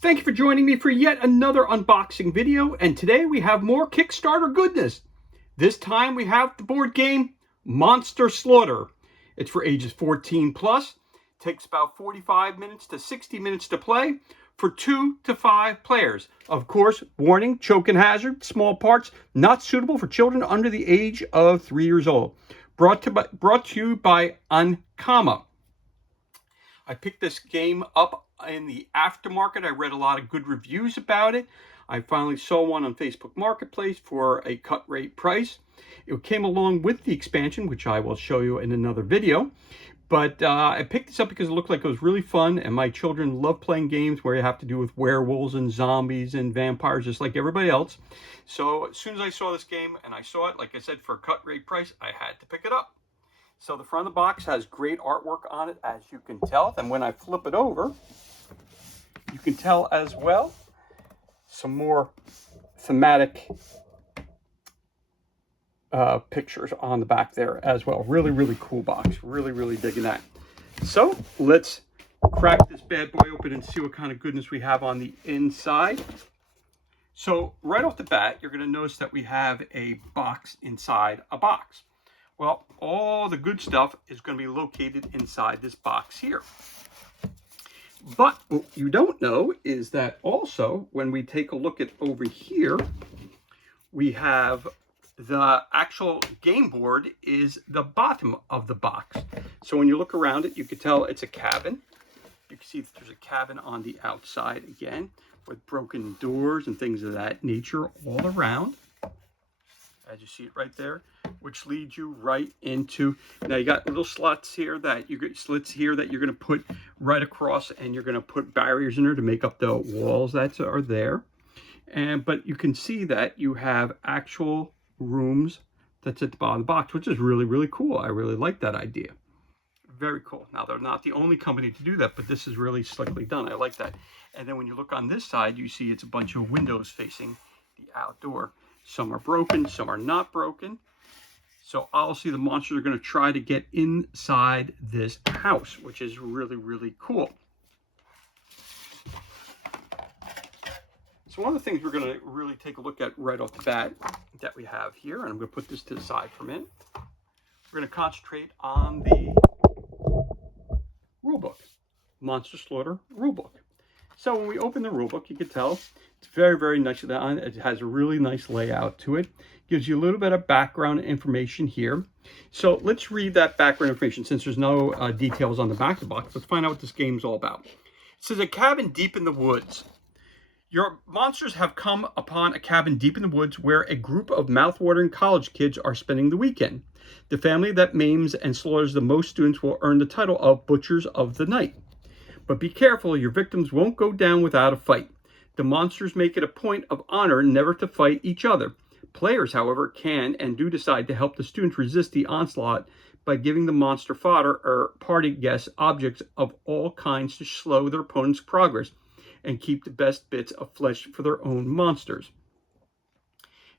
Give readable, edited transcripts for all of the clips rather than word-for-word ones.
Thank you for joining me for yet another unboxing video, and today we have more Kickstarter goodness. This time we have the board game Monster Slaughter. It's for ages 14 plus, takes about 45 minutes to 60 minutes to play for 2 to 5 players. Of course, warning, choke and hazard, small parts, not suitable for children under the age of 3 years old. Brought to you by Ankama. I picked this game up in the aftermarket. I read a lot of good reviews about it. I finally saw one on Facebook Marketplace for a cut rate price. It came along with the expansion, which I will show you in another video. But I picked this up because it looked like it was really fun, and my children love playing games where you have to do with werewolves and zombies and vampires, just like everybody else. So as soon as I saw this game and I saw it, like I said, for a cut rate price, I had to pick it up. So the front of the box has great artwork on it, as you can tell. And when I flip it over, you can tell as well some more thematic pictures on the back there as well. Really, really cool box. Really, really digging that. So let's crack this bad boy open and see what kind of goodness we have on the inside. So right off the bat, you're going to notice that we have a box inside a box. Well, all the good stuff is going to be located inside this box here. But what you don't know is that also, when we take a look at over here, we have the actual game board is the bottom of the box. So when you look around it, you can tell it's a cabin. You can see that there's a cabin on the outside again, with broken doors and things of that nature all around. As you see it right there, which leads you right into, now you got little slots here that you get slits here that you're going to put right across, and you're going to put barriers in there to make up the walls that are there. But you can see that you have actual rooms that's at the bottom of the box, which is really, really cool. I really like that idea. Very cool. Now, they're not the only company to do that, but this is really slickly done. I like that. And then when you look on this side, you see it's a bunch of windows facing the outdoor. Some are broken, some are not broken. So obviously the monsters are going to try to get inside this house, which is really, really cool. So one of the things we're going to really take a look at right off the bat that we have here, and I'm going to put this to the side for a minute. We're going to concentrate on the rulebook, Monster Slaughter rulebook. So when we open the rulebook, you can tell it's very, very nicely done. It has a really nice layout to it. Gives you a little bit of background information here. So let's read that background information since there's no details on the back of the box. Let's find out what this game's all about. It says, a cabin deep in the woods. Your monsters have come upon a cabin deep in the woods where a group of mouth-watering college kids are spending the weekend. The family that maims and slaughters the most students will earn the title of Butchers of the Night. But be careful, your victims won't go down without a fight. The monsters make it a point of honor never to fight each other. Players, however, can and do decide to help the students resist the onslaught by giving the monster fodder or party guests objects of all kinds to slow their opponent's progress and keep the best bits of flesh for their own monsters.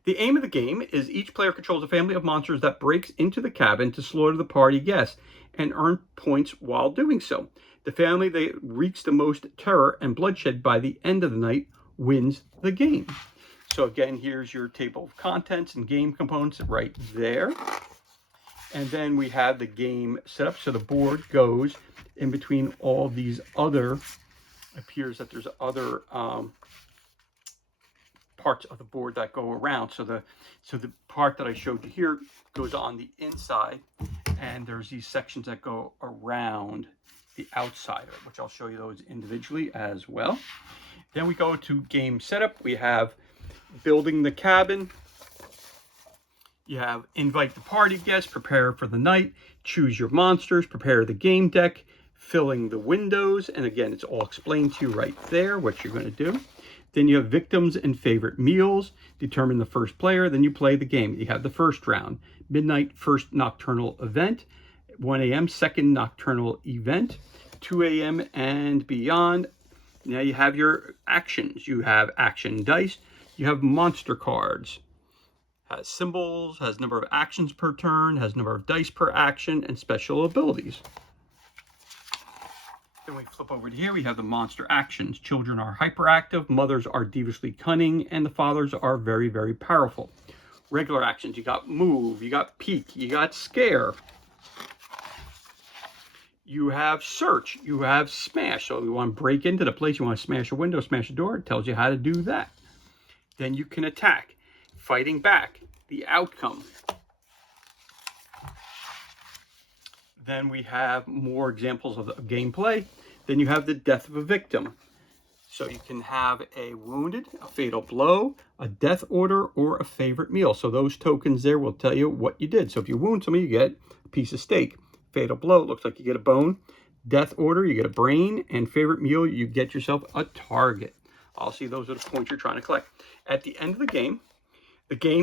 The aim of the game is each player controls a family of monsters that breaks into the cabin to slaughter the party guests and earn points while doing so. The family that wreaks the most terror and bloodshed by the end of the night wins the game. So again, here's your table of contents and game components right there. And then we have the game set up. So the board goes in between all these other, appears that there's other parts of the board that go around. So the part that I showed you here goes on the inside, and there's these sections that go around the outside of it, which I'll show you those individually as well. Then we go to game setup. We have building the cabin. You have invite the party guests, prepare for the night, choose your monsters, prepare the game deck, filling the windows. And again, it's all explained to you right there, what you're going to do. Then you have victims and favorite meals, determine the first player, then you play the game. You have the first round, midnight first nocturnal event, 1 a.m. second nocturnal event, 2 a.m. and beyond. Now you have your actions. You have action dice. You have monster cards. Has symbols, has number of actions per turn, has number of dice per action, and special abilities. Then we flip over to here, we have the monster actions. Children are hyperactive, mothers are deviously cunning, and the fathers are very, very powerful. Regular actions, you got move, you got peek, you got scare. You have search, you have smash. So you want to break into the place, you want to smash a window, smash a door, it tells you how to do that. Then you can attack, fighting back, the outcome. Then we have more examples of gameplay. Then you have the death of a victim. So you can have a wounded, a fatal blow, a death order, or a favorite meal. So those tokens there will tell you what you did. So if you wound somebody, you get a piece of steak. Fatal blow, it looks like you get a bone. Death order, you get a brain. And favorite meal, you get yourself a target. Obviously, those are the points you're trying to collect. At the end of the game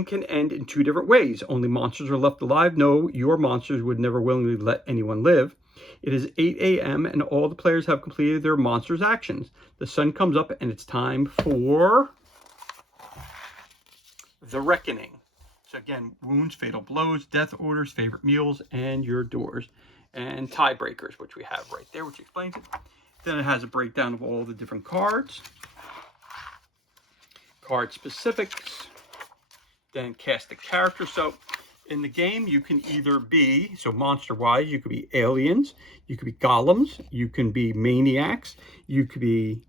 can end in two different ways. Only monsters are left alive. No, your monsters would never willingly let anyone live. It is 8 a.m. and all the players have completed their monsters' actions. The sun comes up and it's time for the reckoning. So again, wounds, fatal blows, death orders, favorite meals, and your doors. And tiebreakers, which we have right there, which explains it. Then it has a breakdown of all the different cards. Card specifics. Then cast a character. So in the game, you can either be, so monster-wise, you could be aliens, you could be golems, you can be maniacs, you could be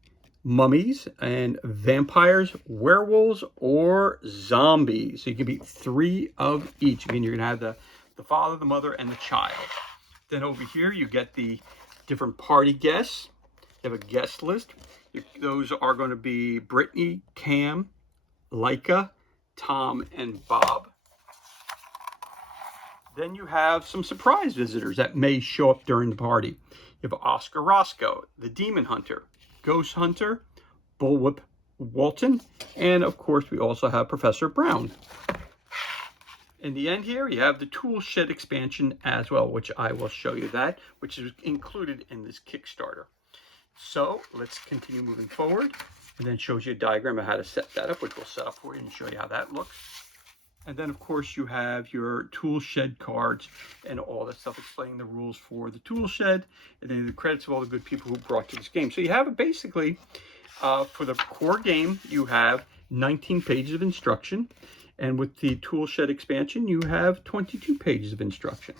mummies and vampires, werewolves, or zombies. So you could be 3 of each. Again, you're going to have the father, the mother, and the child. Then over here, you get the different party guests. You have a guest list. Those are going to be Brittany, Cam, Leica, Tom, and Bob. Then you have some surprise visitors that may show up during the party. You have Oscar Roscoe, the Demon Hunter, Ghost Hunter, Bullwhip Walton, and of course we also have Professor Brown. In the end here, you have the Tool Shed expansion as well, which I will show you that, which is included in this Kickstarter. So let's continue moving forward. And then shows you a diagram of how to set that up, which we'll set up for you and show you how that looks. And then, of course, you have your tool shed cards and all that stuff explaining the rules for the tool shed. And then the credits of all the good people who brought to this game. So you have basically, for the core game, you have 19 pages of instruction. And with the tool shed expansion, you have 22 pages of instruction.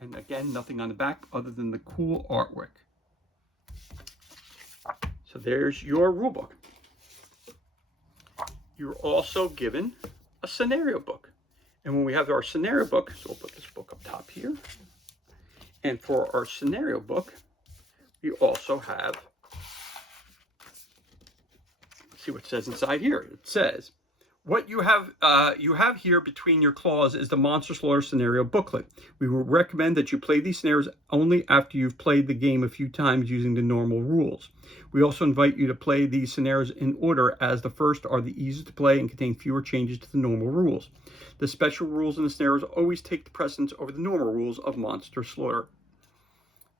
And again, nothing on the back other than the cool artwork. So there's your rulebook. You're also given a scenario book. And when we have our scenario book, so we'll put this book up top here. And for our scenario book, we also have, let's see what it says inside here. It says, what you have here between your claws is the Monster Slaughter scenario booklet. We will recommend that you play these scenarios only after you've played the game a few times using the normal rules. We also invite you to play these scenarios in order, as the first are the easiest to play and contain fewer changes to the normal rules. The special rules in the scenarios always take the precedence over the normal rules of Monster Slaughter.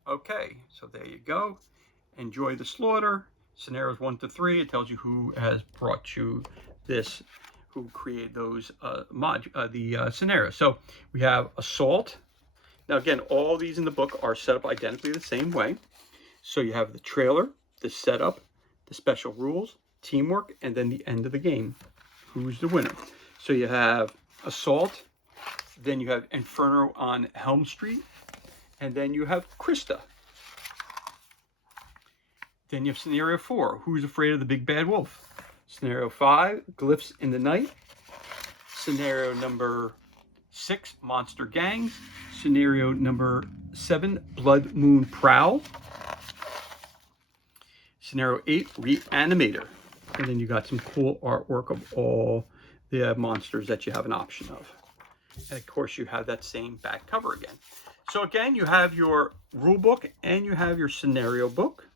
Okay, so there you go. Enjoy the slaughter. Scenarios 1 to 3. It tells you who has brought you this, who created those scenarios. So we have assault. Now again, all these in the book are set up identically the same way. So you have the trailer, the setup, the special rules, teamwork, and then the end of the game. Who's the winner? So you have assault, then you have Inferno on Helm Street, and then you have Krista. Then you have scenario 4, who's afraid of the big bad wolf? Scenario 5, Glyphs in the Night. Scenario number 6, Monster Gangs. Scenario number 7, Blood Moon Prowl. Scenario 8, Reanimator. And then you got some cool artwork of all the monsters that you have an option of. And of course you have that same back cover again. So again, you have your rule book and you have your scenario book.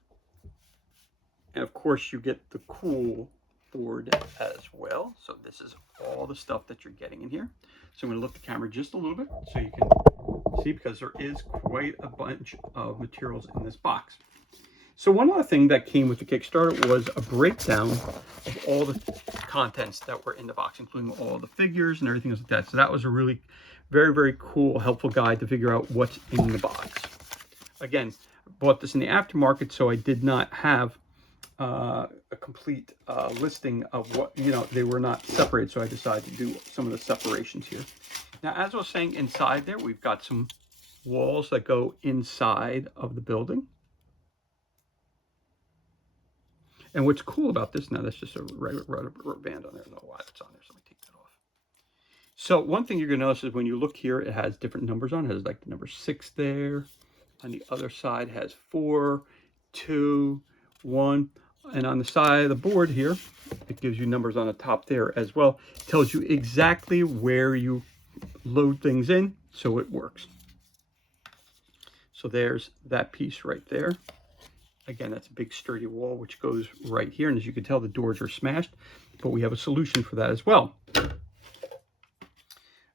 And of course you get the cool board as well. So this is all the stuff that you're getting in here. So I'm going to lift the camera just a little bit so you can see, because there is quite a bunch of materials in this box. So one other thing that came with the Kickstarter was a breakdown of all the contents that were in the box, including all the figures and everything else like that. So that was a really very, very cool, helpful guide to figure out what's in the box. Again, bought this in the aftermarket, so I did not have a complete listing of what, they were not separated, so I decided to do some of the separations here. Now, as I was saying, inside there, we've got some walls that go inside of the building. And what's cool about this, now that's just a regular rubber band on there. I don't know why that's on there, so let me take that off. So one thing you're going to notice is when you look here, it has different numbers on it. It has like the number 6 there. On the other side has 4, 2, 1. And on the side of the board here, it gives you numbers on the top there as well. It tells you exactly where you load things in, so it works. So there's that piece right there. Again, that's a big sturdy wall which goes right here. And as you can tell, the doors are smashed, but we have a solution for that as well.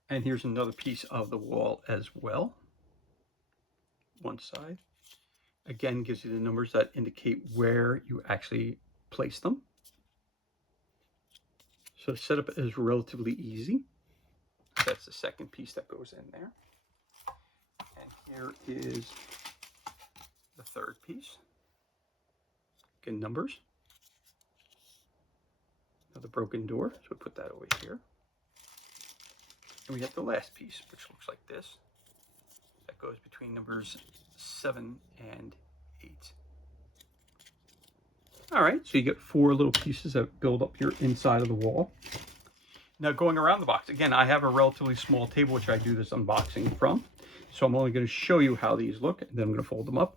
And here's another piece of the wall as well. One side. Again, gives you the numbers that indicate where you actually place them. So the setup is relatively easy. That's the second piece that goes in there. And here is the third piece. Again, numbers. Another broken door, so we put that over here. And we have the last piece, which looks like this. That goes between numbers 7 and 8. All right, so you get 4 little pieces that build up your inside of the wall. Now going around the box, again, I have a relatively small table which I do this unboxing from. So I'm only going to show you how these look, and then I'm going to fold them up.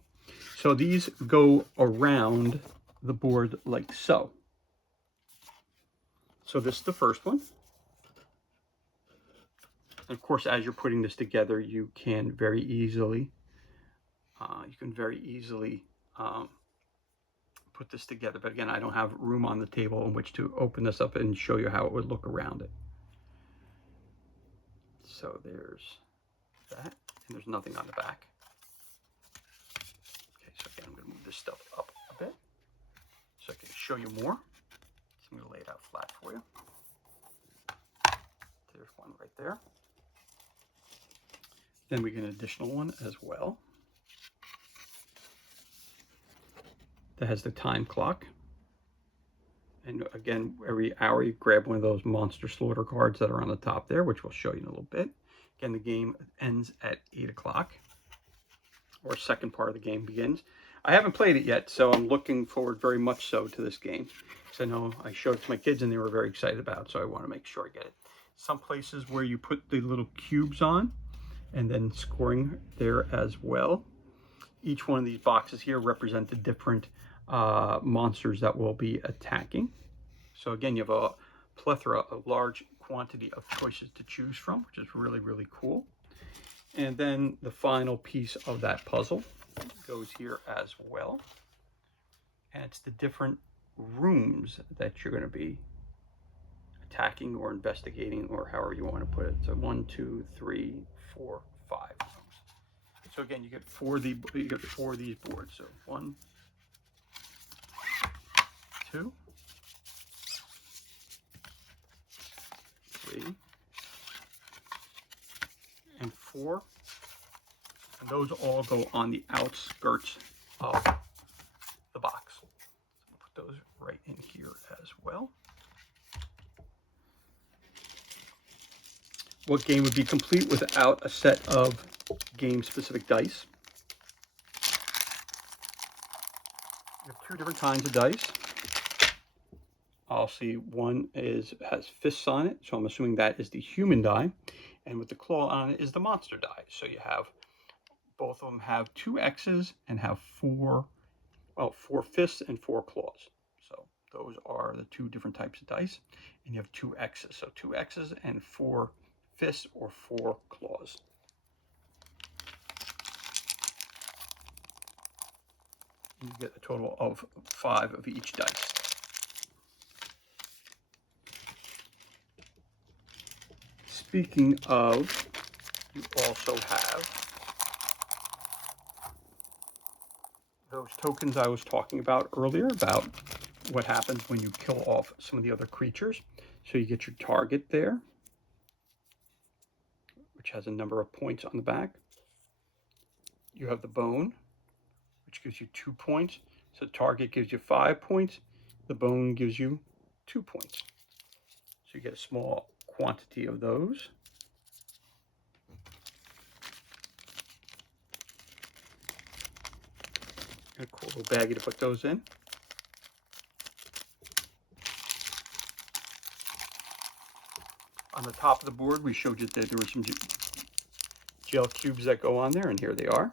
So these go around the board like so. So this is the first one. And of course, as you're putting this together, you can very easily put this together. But again, I don't have room on the table in which to open this up and show you how it would look around it. So there's that, and there's nothing on the back. Okay, so again, I'm going to move this stuff up a bit so I can show you more. So I'm going to lay it out flat for you. There's one right there. Then we get an additional one as well that has the time clock. And again, every hour you grab one of those monster slaughter cards that are on the top there, which we'll show you in a little bit. Again, the game ends at 8 o'clock, or second part of the game begins. I haven't played it yet, so I'm looking forward very much so to this game. Because I know I showed it to my kids and they were very excited about it, so I want to make sure I get it. Some places where you put the little cubes on, and then scoring there as well. Each one of these boxes here represent the different monsters that will be attacking. So again, you have a plethora, a large quantity of choices to choose from, which is really, really cool. And then the final piece of that puzzle goes here as well. And it's the different rooms that you're going to be attacking or investigating, or however you want to put it. So 1, 2, 3, 4, 5 rooms. So again, you get 4 of these boards. So 1, 2, 3, and 4. And those all go on the outskirts of the box. So we'll put those right in here as well. What game would be complete without a set of game-specific dice? You have 2 different kinds of dice. I'll see one has fists on it, so I'm assuming that is the human die, and with the claw on it is the monster die. So you have, both of them have 2 X's and have 4 fists and 4 claws. So those are the 2 different types of dice, and you have 2 X's. So 2 X's and 4 fists or 4 claws. You get a total of 5 of each dice. Speaking of, you also have those tokens I was talking about earlier, about what happens when you kill off some of the other creatures. So you get your target there, which has a number of points on the back. You have the bone, which which gives you 2 points. So target gives you 5 points. The bone gives you 2 points. So you get a small quantity of those. A cool little baggie to put those in. On the top of the board, we showed you that there were some gel cubes that go on there, and here they are.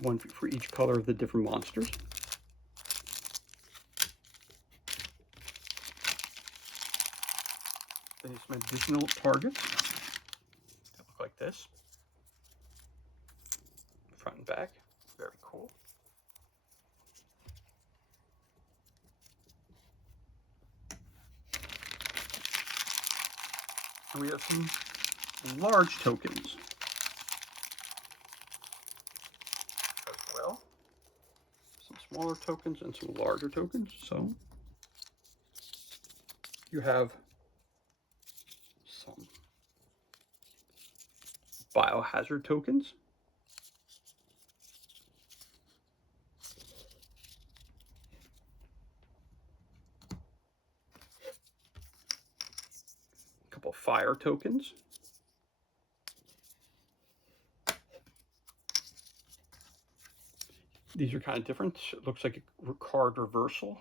One for each color of the different monsters. Then some additional targets that look like this. Front and back. Very cool. And we have some large tokens as well. Some smaller tokens and some larger tokens. So you have some biohazard tokens. A couple fire tokens. These are kind of different. It looks like a card reversal.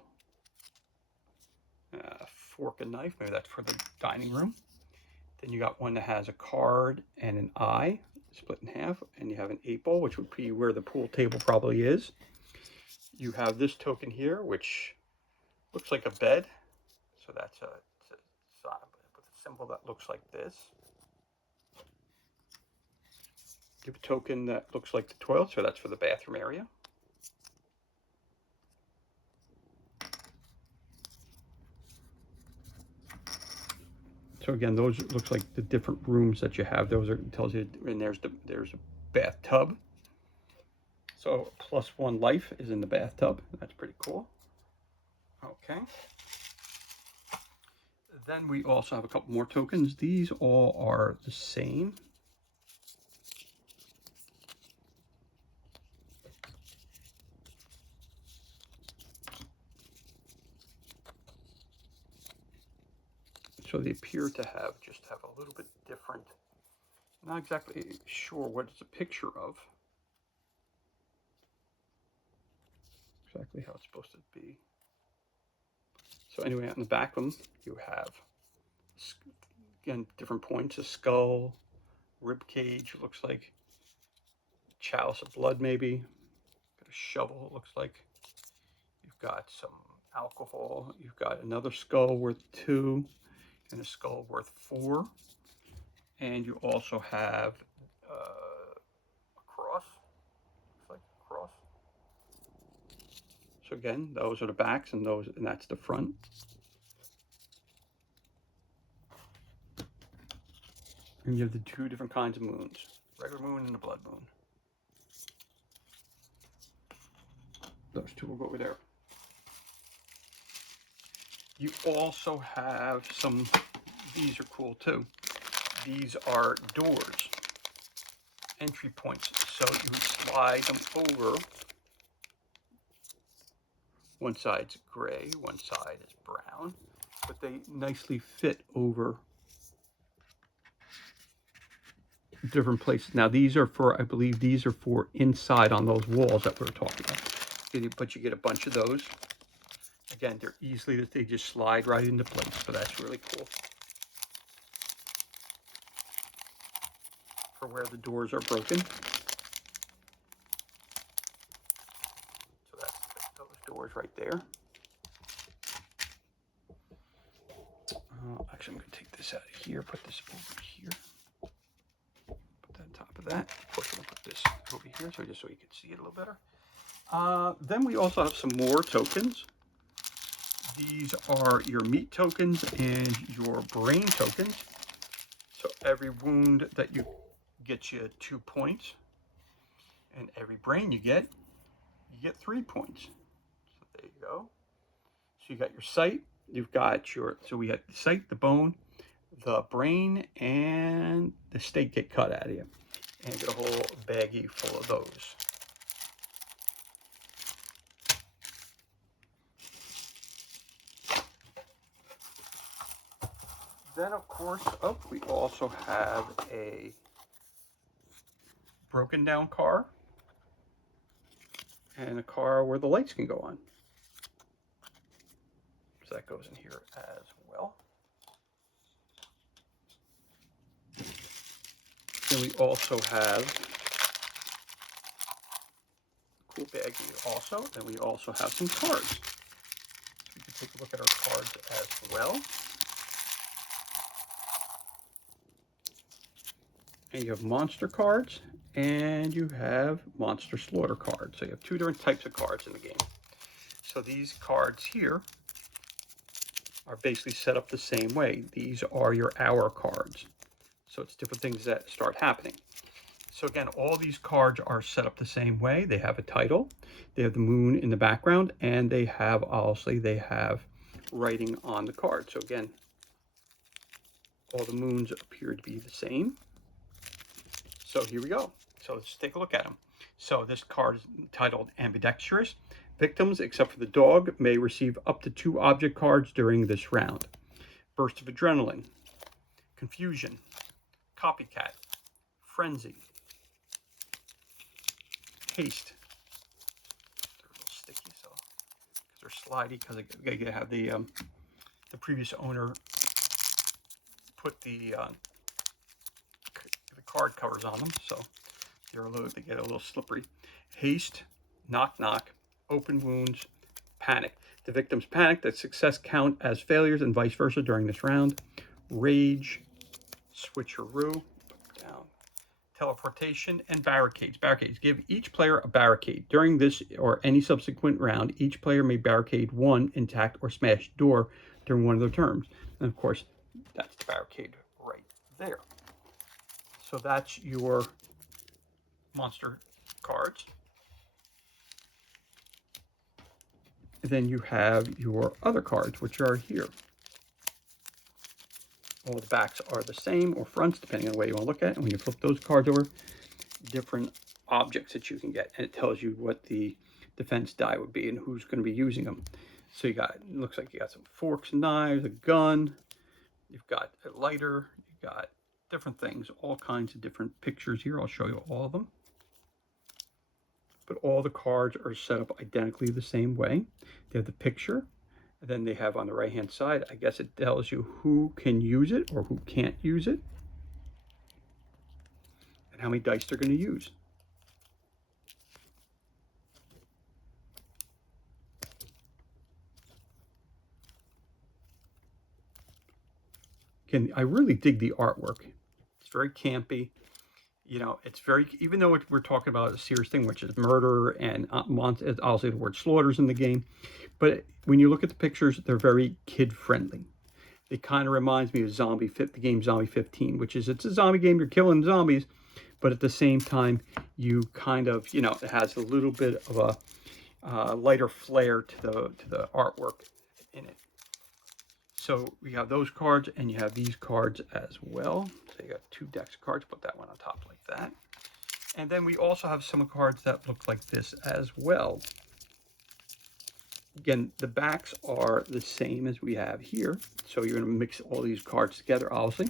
Fork and knife, maybe that's for the dining room. Then you got one that has a card and an eye split in half, and you have an 8 ball, which would be where the pool table probably is. You have this token here, which looks like a bed. So that's a symbol that looks like this. You have a token that looks like the toilet, so that's for the bathroom area. So again, those looks like the different rooms that you have. Those are tells you, and there's a bathtub. So +1 life is in the bathtub. That's pretty cool. Okay. Then we also have a couple more tokens. These all are the same. So they appear to have a little bit different. Not exactly sure what it's a picture of. Exactly how it's supposed to be. So anyway, on the back of them, you have, again, different points. A skull, rib cage, looks like. Chalice of blood, maybe. Got a shovel, it looks like. You've got some alcohol. You've got another skull worth 2 and a skull worth 4. And you also have a cross. Looks like a cross. So again, those are the backs, and that's the front. And you have the 2 different kinds of moons, regular moon and the blood moon. Those 2 will go over there. You also have some, these are cool too. These are doors, entry points. So you slide them over. One side's gray, one side is brown, but they nicely fit over different places. Now these are for, I believe these are for inside on those walls that we were talking about. But you get a bunch of those. Again, they're easily, they just slide right into place, so that's really cool. For where the doors are broken. So that's those doors right there. Actually, I'm going to take this out of here, put this over here. Put that on top of that. Of course, I'm going to put this over here, so just so you can see it a little better. Then we also have some more tokens. These are your meat tokens and your brain tokens. So every wound that you gets you 2 points, and every brain you get 3 points. So there you go. So you got your sight, you've got your, so we had the sight, the bone, the brain, and the steak get cut out of you. And you get a whole baggie full of those. Then, of course, oh, we also have a broken down car and a car where the lights can go on. So that goes in here as well. Then we also have a cool bag here also. Then we also have some cards. So we can take a look at our cards as well. And you have monster cards and you have monster slaughter cards. So you have two different types of cards in the game. So these cards here are basically set up the same way. These are your hour cards. So it's different things that start happening. So again, all these cards are set up the same way. They have a title, they have the moon in the background, and they have, obviously, they have writing on the card. So again, all the moons appear to be the same. So here we go. So let's take a look at them. So this card is titled Ambidextrous. Victims, except for the dog, may receive up to 2 object cards during this round. Burst of Adrenaline, Confusion, Copycat, Frenzy, Haste. They're a little sticky, so because they're slidey, because they have the previous owner put the card covers on them, so they get a little slippery. Haste, Knock Knock, Open Wounds, Panic. The victims panic. The success count as failures and vice versa during this round. Rage, Switcheroo, put down. Teleportation, and barricades. Barricades. Give each player a barricade. During this or any subsequent round, each player may barricade one intact or smashed door during one of their turns. And of course, that's the barricade right there. So that's your monster cards. And then you have your other cards, which are here. All the backs are the same, or fronts, depending on the way you want to look at it. And when you flip those cards over, different objects that you can get. And it tells you what the defense die would be and who's going to be using them. So you got, it looks like you got some forks, knives, a gun. You've got a lighter. You've got different things, all kinds of different pictures here. I'll show you all of them. But all the cards are set up identically the same way. They have the picture. And then they have on the right hand side, I guess it tells you who can use it or who can't use it. And how many dice they're going to use. Again, I really dig the artwork. It's very campy. You know, it's very, even though we're talking about a serious thing, which is murder and I'll say the word slaughters in the game. But when you look at the pictures, they're very kid-friendly. It kind of reminds me of the game Zombie 15, which is, it's a zombie game, you're killing zombies, but at the same time, you kind of, you know, it has a little bit of a lighter flair to the artwork in it. So we have those cards, and you have these cards as well. So you got 2 decks of cards, put that one on top like that. And then we also have some cards that look like this as well. Again, the backs are the same as we have here. So you're going to mix all these cards together, obviously.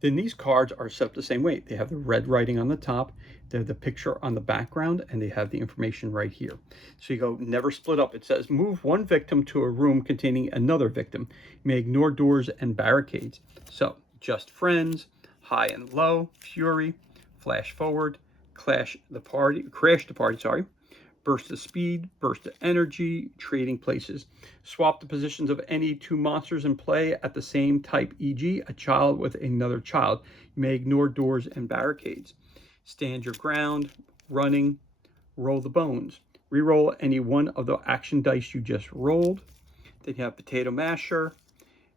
Then these cards are set up the same way. They have the red writing on the top, they have the picture on the background, and they have the information right here. So you go, never split up. It says, move one victim to a room containing another victim. You may ignore doors and barricades. So, just friends, high and low, fury, flash forward, crash the party, sorry. Burst of speed, burst of energy, trading places. Swap the positions of any 2 monsters in play at the same type, e.g. a child with another child. You may ignore doors and barricades. Stand your ground, running, roll the bones. Reroll any one of the action dice you just rolled. Then you have potato masher,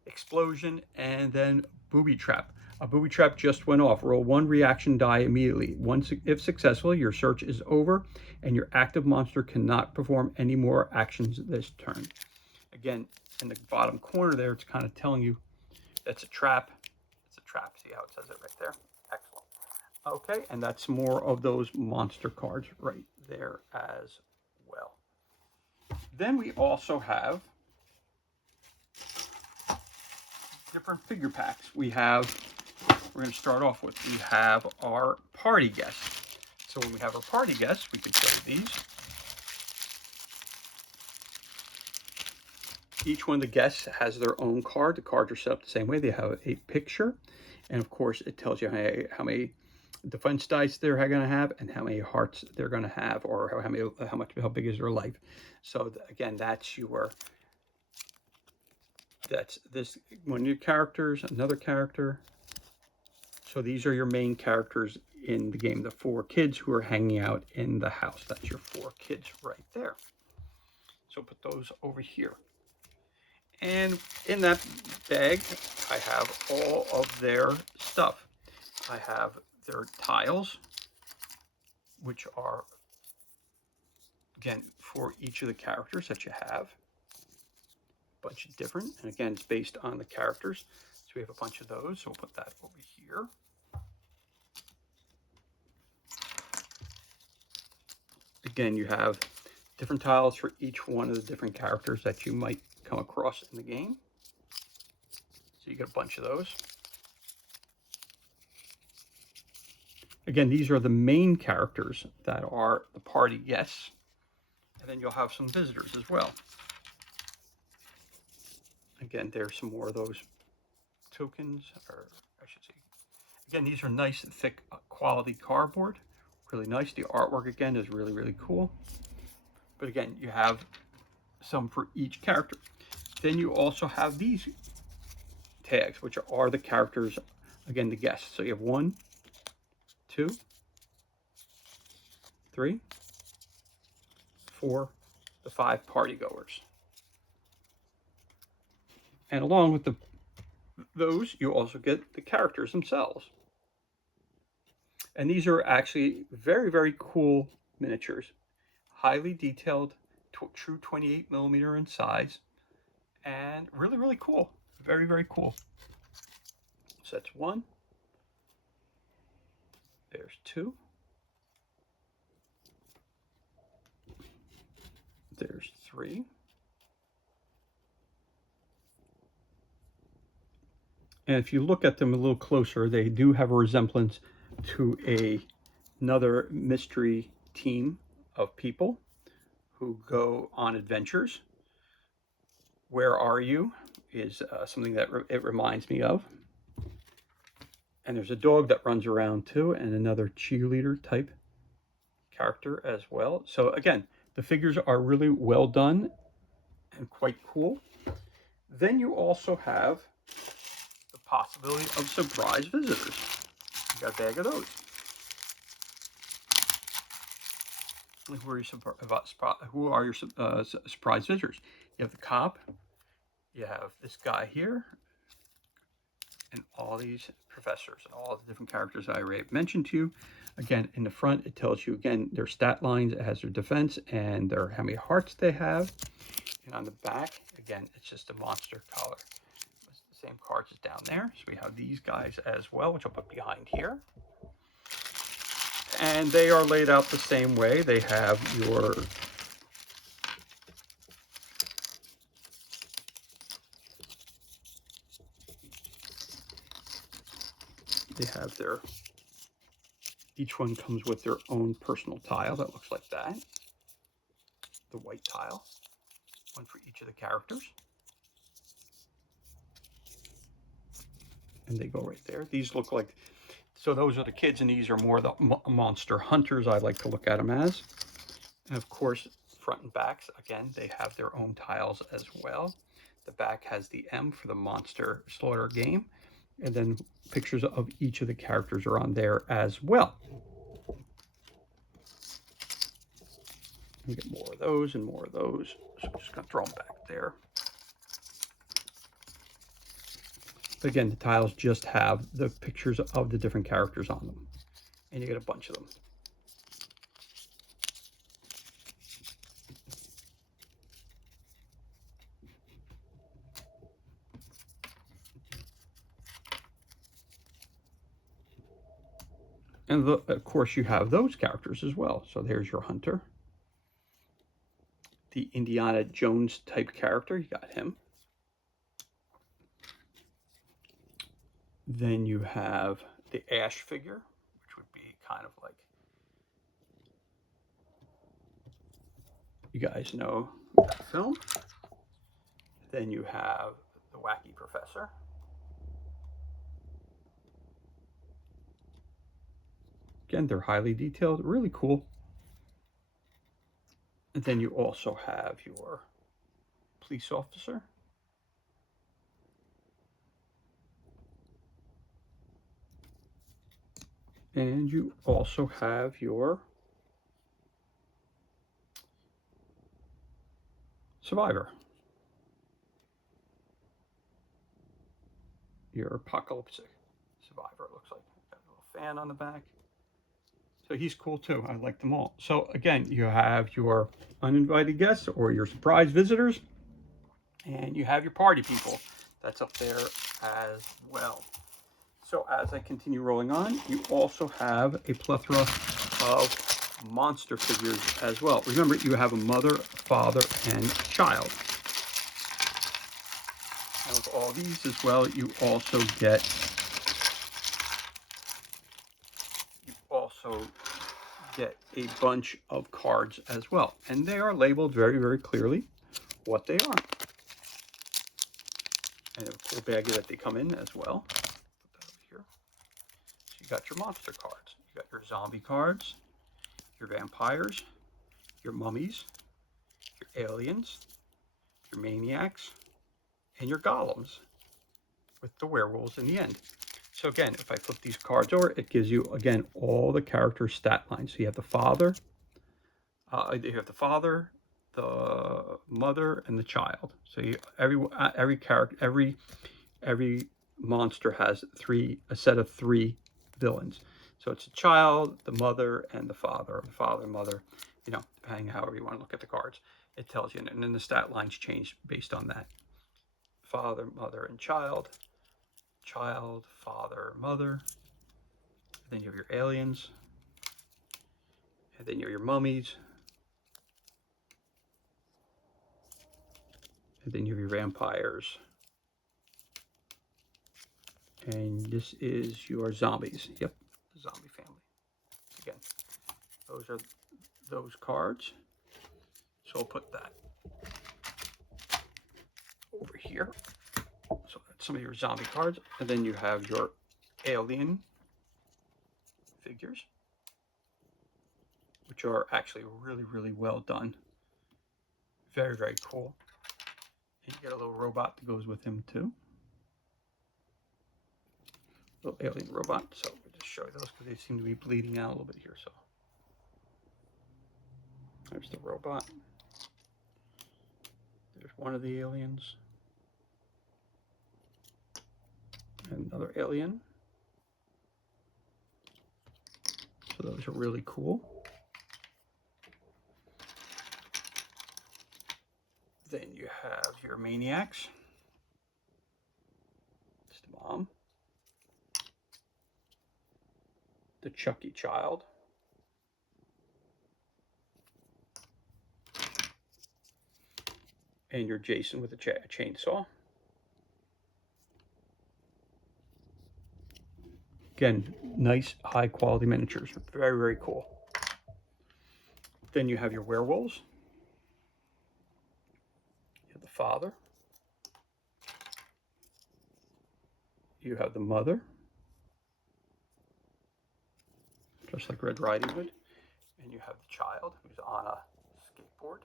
explosion, and then booby trap. A booby trap just went off. Roll 1 reaction die immediately. If successful, your search is over and your active monster cannot perform any more actions this turn. Again, in the bottom corner there, it's kind of telling you that's a trap. It's a trap. See how it says it right there? Excellent. Okay, and that's more of those monster cards right there as well. Then we also have different figure packs. We're going to start off with, we have our party guests. So when we have our party guests, we can show you these. Each one of the guests has their own card. The cards are set up the same way. They have a picture, and of course it tells you how many defense dice they're going to have and how many hearts they're going to have, or how big is their life. So again, that's this one of your characters, another character. So these are your main characters in the game, the 4 kids who are hanging out in the house. That's your 4 kids right there. So put those over here. And in that bag, I have all of their stuff. I have their tiles, which are, again, for each of the characters that you have. A bunch of different, and again, it's based on the characters. So we have a bunch of those, so we'll put that over here. Again, you have different tiles for each one of the different characters that you might come across in the game. So you get a bunch of those. Again, these are the main characters that are the party guests. And then you'll have some visitors as well. Again, there's some more of those tokens, or I should say. Again, these are nice, thick, quality cardboard. Really nice. The artwork, again, is really, really cool. But again, you have some for each character. Then you also have these tags, which are the characters, again, the guests. So you have 1, 2, 3, 4, the 5 party goers. And along with those, you also get the characters themselves. And these are actually very, very cool miniatures. Highly detailed, true 28mm in size. And really, really cool. Very, very cool. So that's 1. There's 2. There's 3. And if you look at them a little closer, they do have a resemblance to another mystery team of people who go on adventures. Where Are You is something that it reminds me of. And there's a dog that runs around too, and another cheerleader type character as well. So again, the figures are really well done and quite cool. Then you also have the possibility of surprise visitors. You got a bag of those. Who are your surprise visitors? You have the cop. You have this guy here, and all these professors and all the different characters I already mentioned to you. Again, in the front, it tells you, again, their stat lines. It has their defense and how many hearts they have. And on the back, again, it's just a monster color. It's the same cards as down there. So we have these guys as well, which I'll put behind here. And they are laid out the same way. They have each one comes with their own personal tile that looks like that. The white tile, one for each of the characters. And they go right there. These look like, so those are the kids, and these are more the monster hunters, I like to look at them as. And of course, front and backs, again, they have their own tiles as well. The back has the M for the Monster Slaughter game. And then pictures of each of the characters are on there as well. You get more of those and more of those. So I'm just going to throw them back there. But again, the tiles just have the pictures of the different characters on them. And you get a bunch of them. And of course, you have those characters as well. So there's your hunter. The Indiana Jones type character, you got him. Then you have the Ash figure, which would be kind of like, you guys know that film. Then you have the Wacky Professor. Again, they're highly detailed, really cool. And then you also have your police officer. And you also have your survivor. Your apocalyptic survivor, it looks like. Got a little fan on the back. So he's cool too. I like them all. So again, you have your uninvited guests or your surprise visitors, and you have your party people. That's up there as well. So as I continue rolling on, you also have a plethora of monster figures as well. Remember, you have a mother, father, and child. And with all these as well, you also get a bunch of cards as well. And they are labeled very, very clearly what they are. And a cool baggie that they come in as well. Put that over here. So you got your monster cards. You got your zombie cards, your vampires, your mummies, your aliens, your maniacs, and your golems with the werewolves in the end. So again, if I flip these cards over, it gives you, again, all the character stat lines. So you have the father, the mother, and the child. So every character, every monster has a set of 3 villains. So it's a child, the mother, and the father, mother, depending however you want to look at the cards. It tells you, and then the stat lines change based on that. Father, mother, and child, father, mother. And then you have your aliens, and then you have your mummies, and then you have your vampires. And this is your zombies. Yep, the zombie family. Again, those are those cards. So I'll put that over here. So that's some of your zombie cards. And then you have your alien figures, which are actually really, really well done. Very, very cool. And you get a little robot that goes with him too. Little alien robot. So we'll just show you those because they seem to be bleeding out a little bit here. So there's the robot. There's one of the aliens. And another alien. So those are really cool. Then you have your maniacs. It's the mom. The Chucky child. And your Jason with a chainsaw. Again, nice high quality miniatures. Very, very cool. Then you have your werewolves. You have the father. You have the mother. Just like Red Riding Hood. And you have the child who's on a skateboard.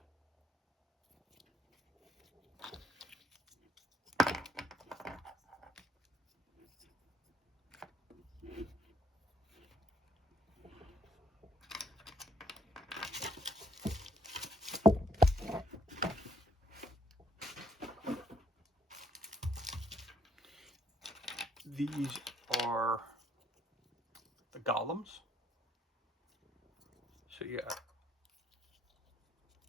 These are the golems. So yeah.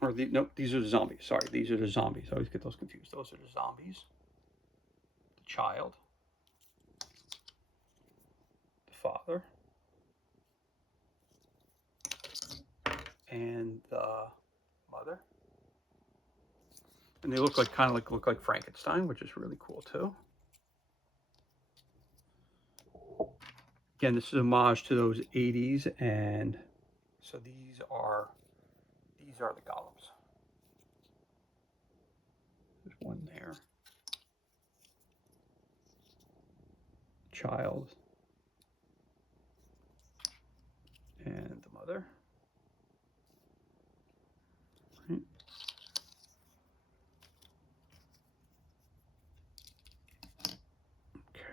Nope, these are the zombies. Sorry, these are the zombies. I always get those confused. Those are the zombies. The child. The father. And the mother. And they look like Frankenstein, which is really cool too. Again, this is homage to those 80s, and so these are the golems. There's one there. Child and the mother. Right.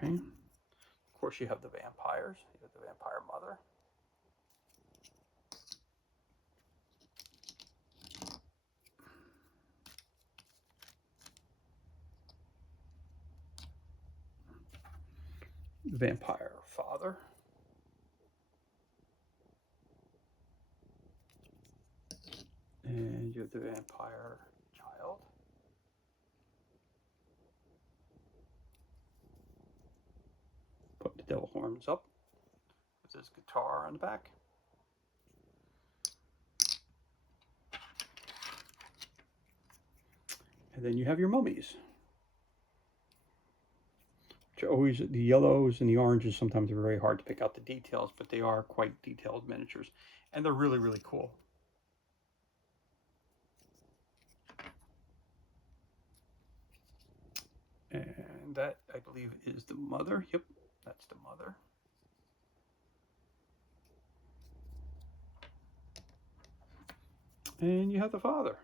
Okay. Of course, you have the vampires. You have the vampire mother. The vampire father. And you have the vampire child. Put the devil horns up with his guitar on the back. And then you have your mummies. Which are always, the yellows and the oranges sometimes are very hard to pick out the details, but they are quite detailed miniatures. And they're really, really cool. And that, I believe, is the mother. Yep, that's the mother. And you have the father.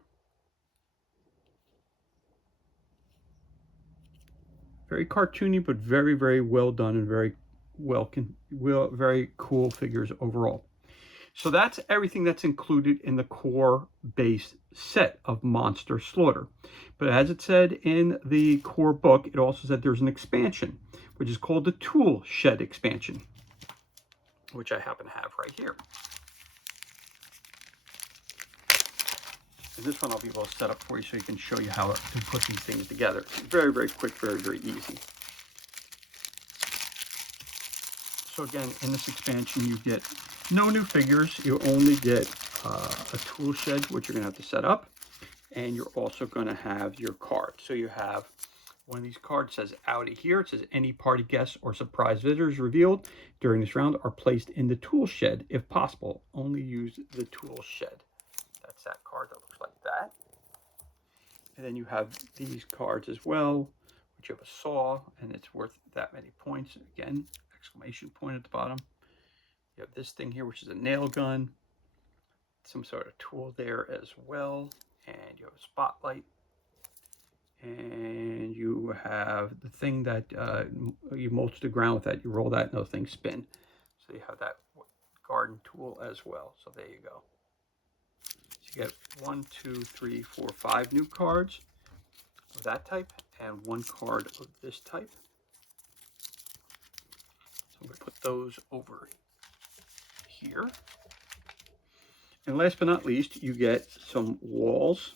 Very cartoony, but very, very well done and very very cool figures overall. So that's everything that's included in the core base set of Monster Slaughter. But as it said in the core book, it also said there's an expansion, which is called the Tool Shed expansion, which I happen to have right here. And this one I'll be able to set up for you so you can show you how to put these things together. Very, very quick, very, very easy. So again, in this expansion, you get no new figures. You only get a tool shed, which you're going to have to set up. And you're also going to have your card. So you have one of these cards says Audi here. It says any party guests or surprise visitors revealed during this round are placed in the tool shed if possible. Only use the tool shed. That's that card that looks like that. And then you have these cards as well, which you have a saw, and it's worth that many points. Again, exclamation point at the bottom. You have this thing here, which is a nail gun, some sort of tool there as well, and you have a spotlight, and you have the thing that you mulch the ground with that. You roll that, and those things spin. So you have that garden tool as well. So there you go. So you get 1, 2, 3, 4, 5 new cards of that type, and 1 card of this type. So I'm going to put those over here. And last but not least, you get some walls.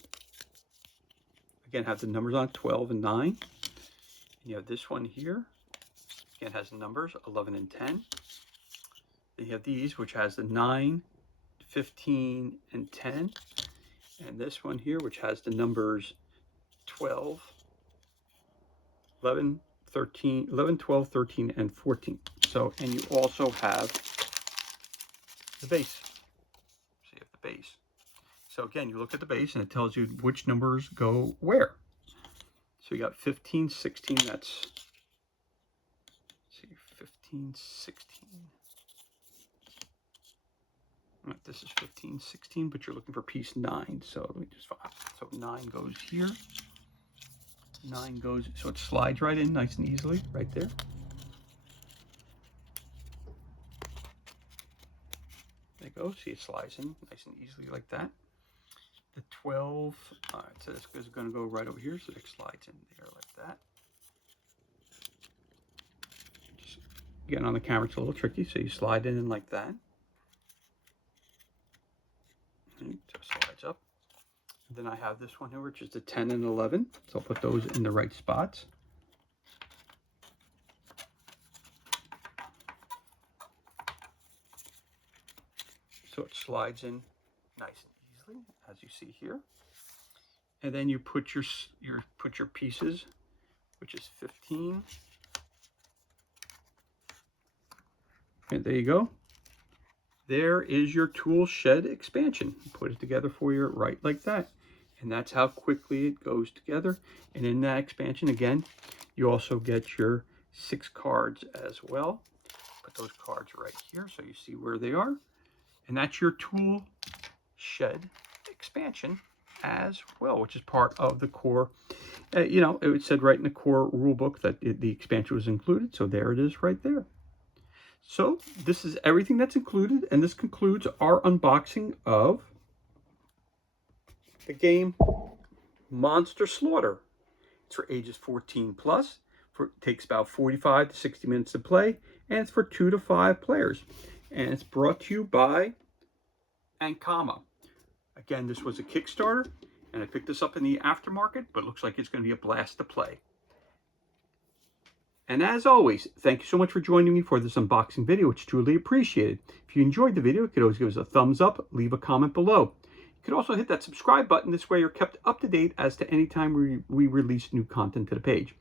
Again, have the numbers on 12 and 9. And you have this one here. Again, has the numbers 11 and 10. Then you have these, which has the 9, 15, and 10. And this one here, which has the numbers 12, 11, 13, 11, 12, 13, and 14. So, and you also have the base. So you have the base. So again, you look at the base and it tells you which numbers go where. So you got 15, 16, that's, let's see, 15, 16. Right, this is 15, 16, but you're looking for piece 9. So let me just find, so 9 goes here. 9 goes, so it slides right in nice and easily, right there. There you go, see it slides in nice and easily like that. The 12, all right, so this is going to go right over here, so it slides in there like that. Just getting on the camera, it's a little tricky, so you slide in like that. And so it slides up. And then I have this one here, which is the 10 and 11, so I'll put those in the right spots. So it slides in nice and easily, as you see here. And then you put your pieces, which is 15, And there you go. There is your tool shed expansion. Put it together for you right like that. And that's how quickly it goes together. And in that expansion, again, you also get your 6 cards as well. Put those cards right here so you see where they are. And that's your tool shed expansion as well, which is part of the core. You know, it said right in the core rule book that the expansion was included. So there it is right there. So this is everything that's included, and this concludes our unboxing of the game Monster Slaughter. It's for ages 14 plus. It takes about 45 to 60 minutes to play, and it's for 2 to 5 players. And it's brought to you by Ankama. Again, this was a Kickstarter, and I picked this up in the aftermarket, but it looks like it's going to be a blast to play. And as always, thank you so much for joining me for this unboxing video. It's truly appreciated. If you enjoyed the video, you could always give us a thumbs up, leave a comment below. You could also hit that subscribe button. This way you're kept up to date as to any time we release new content to the page.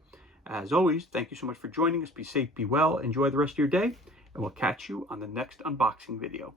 As always, thank you so much for joining us. Be safe, be well, enjoy the rest of your day, and we'll catch you on the next unboxing video.